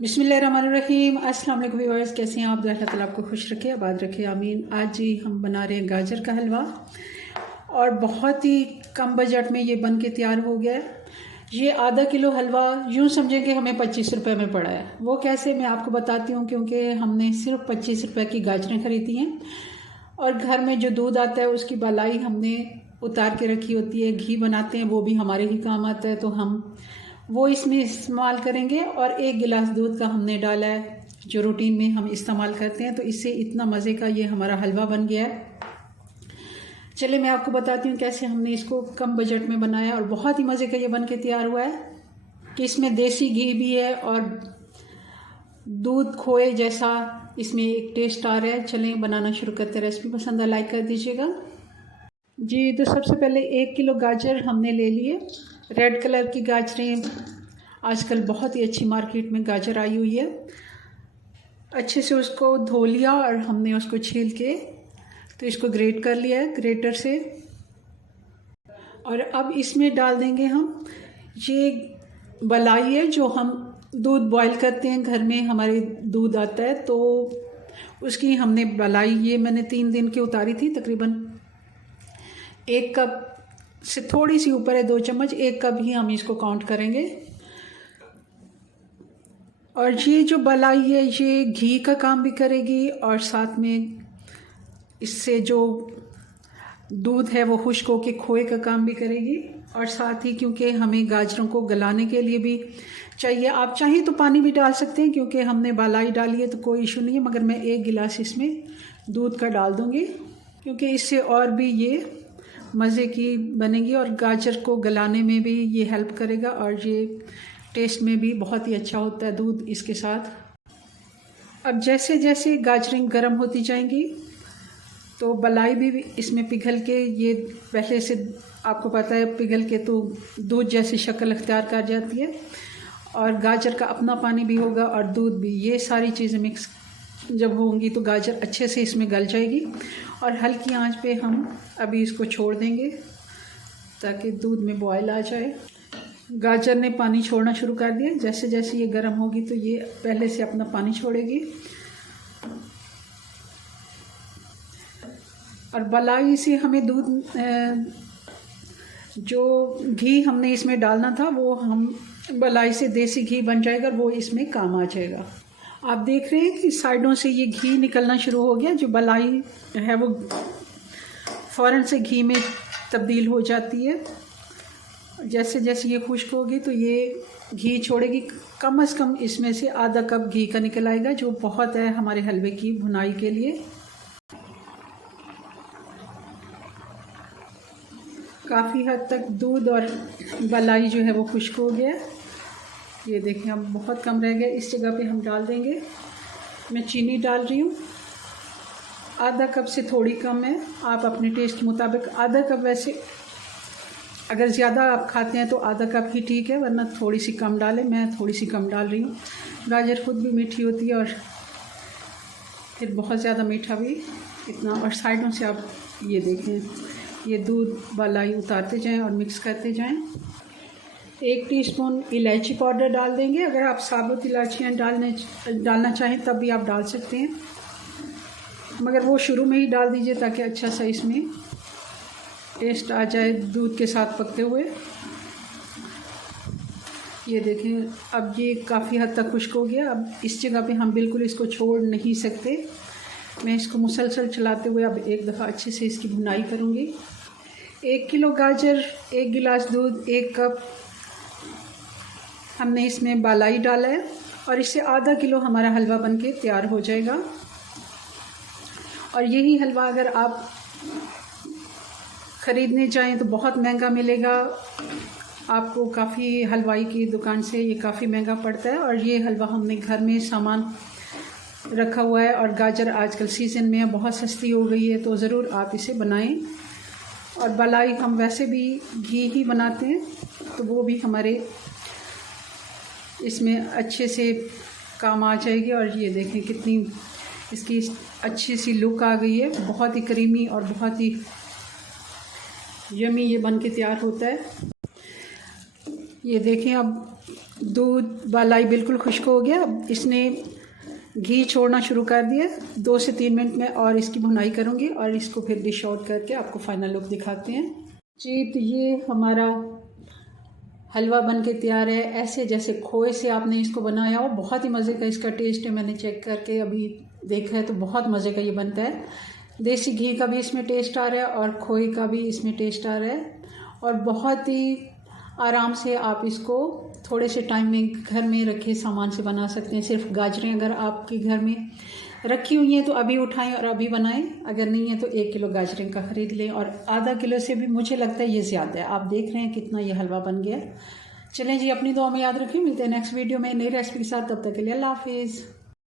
बिस्मिल्लाहिर्रहमानिर्रहीम। अस्सलाम वालेकुम व्यूअर्स, कैसे हैं आप? अल्लाह ताला आपको खुश रखे, आबाद रखे, आमीन। आज जी हम बना रहे हैं गाजर का हलवा और बहुत ही कम बजट में ये बन के तैयार हो गया है। ये आधा किलो हलवा यूँ समझें कि हमें 25 रुपये में पड़ा है। वो कैसे, मैं आपको बताती हूँ। क्योंकि हमने सिर्फ 25 रुपये की गाजरें ख़रीदी हैं और घर में जो दूध आता है उसकी बलाई हमने उतार के रखी होती है। घी बनाते हैं, वो भी हमारे ही काम आता है, तो हम वो इसमें इस्तेमाल करेंगे। और 1 गिलास दूध का हमने डाला है जो रूटीन में हम इस्तेमाल करते हैं। तो इससे इतना मज़े का ये हमारा हलवा बन गया है। चलिए मैं आपको बताती हूँ कैसे हमने इसको कम बजट में बनाया और बहुत ही मज़े का ये बन के तैयार हुआ है कि इसमें देसी घी भी है और दूध खोए जैसा इसमें एक टेस्ट आ रहा है। चलें बनाना शुरू करते हैं। रेसिपी पसंद है लाइक कर दीजिएगा जी। तो सबसे पहले 1 किलो गाजर हमने ले लिए। रेड कलर की गाजरें आजकल बहुत ही अच्छी मार्केट में गाजर आई हुई है। अच्छे से उसको धो लिया और हमने उसको छील के तो इसको ग्रेट कर लिया है ग्रेटर से। और अब इसमें डाल देंगे हम ये बलाई है जो हम दूध बॉईल करते हैं, घर में हमारे दूध आता है तो उसकी हमने बलाई, ये मैंने 3 दिन की उतारी थी। तकरीबन 1 कप से थोड़ी सी ऊपर है, 2 चम्मच, 1 कप ही हम इसको काउंट करेंगे। और ये जो बलाई है ये घी का काम भी करेगी और साथ में इससे जो दूध है वो खुश्क होके खोए का काम भी करेगी। और साथ ही क्योंकि हमें गाजरों को गलाने के लिए भी चाहिए, आप चाहें तो पानी भी डाल सकते हैं क्योंकि हमने बलाई डाली है तो कोई इशू नहीं है। मगर मैं 1 गिलास इसमें दूध का डाल दूँगी क्योंकि इससे और भी ये मज़े की बनेगी और गाजर को गलाने में भी ये हेल्प करेगा और ये टेस्ट में भी बहुत ही अच्छा होता है दूध इसके साथ। अब जैसे जैसे गाजरें गर्म होती जाएंगी तो बलाई भी इसमें पिघल के, ये पहले से आपको पता है, पिघल के तो दूध जैसी शक्ल अख्तियार कर जाती है और गाजर का अपना पानी भी होगा और दूध भी। ये सारी चीज़ें मिक्स जब होंगी तो गाजर अच्छे से इसमें गल जाएगी। और हल्की आंच पे हम अभी इसको छोड़ देंगे ताकि दूध में बॉयल आ जाए। गाजर ने पानी छोड़ना शुरू कर दिया। जैसे जैसे ये गर्म होगी तो ये पहले से अपना पानी छोड़ेगी। और बलाई से हमें दूध, जो घी हमने इसमें डालना था वो हम बलाई से देसी घी बन जाएगा और वो इसमें काम आ जाएगा। आप देख रहे हैं कि साइडों से ये घी निकलना शुरू हो गया। जो बलाई है वो फ़ौरन से घी में तब्दील हो जाती है। जैसे जैसे ये खुश्क होगी तो ये घी छोड़ेगी। कम से कम इसमें से आधा कप घी का निकल आएगा जो बहुत है हमारे हलवे की भुनाई के लिए। काफ़ी हद तक दूध और बलाई जो है वो खुश्क हो गया। ये देखें अब बहुत कम रह गया। इस जगह पे हम डाल देंगे, मैं चीनी डाल रही हूँ। आधा कप से थोड़ी कम है, आप अपने टेस्ट के मुताबिक आधा कप। वैसे अगर ज़्यादा आप खाते हैं तो आधा कप ही ठीक है, वरना थोड़ी सी कम डालें। मैं थोड़ी सी कम डाल रही हूँ। गाजर खुद भी मीठी होती है और फिर बहुत ज़्यादा मीठा भी इतना। और साइडों से आप ये देखें, ये दूध बलाई उतारते जाएं और मिक्स करते जाएं। 1 टीस्पून इलायची पाउडर डाल देंगे। अगर आप साबुत इलायचियाँ डालना चाहें तब भी आप डाल सकते हैं, मगर वो शुरू में ही डाल दीजिए ताकि अच्छा सा इसमें टेस्ट आ जाए दूध के साथ पकते हुए। ये देखें अब ये काफ़ी हद तक खुश्क हो गया। अब इस जगह पे हम बिल्कुल इसको छोड़ नहीं सकते। मैं इसको मुसलसल चलाते हुए अब एक दफ़ा अच्छे से इसकी भुनाई करूँगी। 1 किलो गाजर, 1 गिलास दूध, 1 कप हमने इसमें बलाई डाला है और इससे आधा किलो हमारा हलवा बनके तैयार हो जाएगा। और यही हलवा अगर आप ख़रीदने जाएं तो बहुत महंगा मिलेगा आपको। काफ़ी हलवाई की दुकान से ये काफ़ी महंगा पड़ता है और ये हलवा हमने घर में सामान रखा हुआ है। और गाजर आजकल सीज़न में बहुत सस्ती हो गई है तो ज़रूर आप इसे बनाएं। और बलाई हम वैसे भी घी ही बनाते हैं तो वो भी हमारे इसमें अच्छे से काम आ जाएगी। और ये देखें कितनी इसकी अच्छी सी लुक आ गई है, बहुत ही क्रीमी और बहुत ही यमी ये बन के तैयार होता है। ये देखें, अब दूध वालाई बिल्कुल खुश्क हो गया। अब इसने घी छोड़ना शुरू कर दिया। 2 से 3 मिनट में और इसकी भुनाई करूँगी और इसको फिर डिश आउट करके आपको फाइनल लुक दिखाते हैं जी। तो ये हमारा हलवा बन के तैयार है। ऐसे जैसे खोए से आपने इसको बनाया हो, बहुत ही मज़े का इसका टेस्ट है। मैंने चेक करके अभी देखा है तो बहुत मज़े का ये बनता है। देसी घी का भी इसमें टेस्ट आ रहा है और खोए का भी इसमें टेस्ट आ रहा है। और बहुत ही आराम से आप इसको थोड़े से टाइम में घर में रखे सामान से बना सकते हैं। सिर्फ गाजरें अगर आपके घर में रखी हुई हैं तो अभी उठाएं और अभी बनाएं। अगर नहीं है तो 1 किलो गाजरें का ख़रीद लें, और आधा किलो से भी मुझे लगता है ये ज़्यादा है। आप देख रहे हैं कितना ये हलवा बन गया। चलें जी, अपनी दुआ में याद रखें। मिलते हैं नेक्स्ट वीडियो में नई रेसिपी के साथ। तब तक के लिए अल्लाह हाफिज़।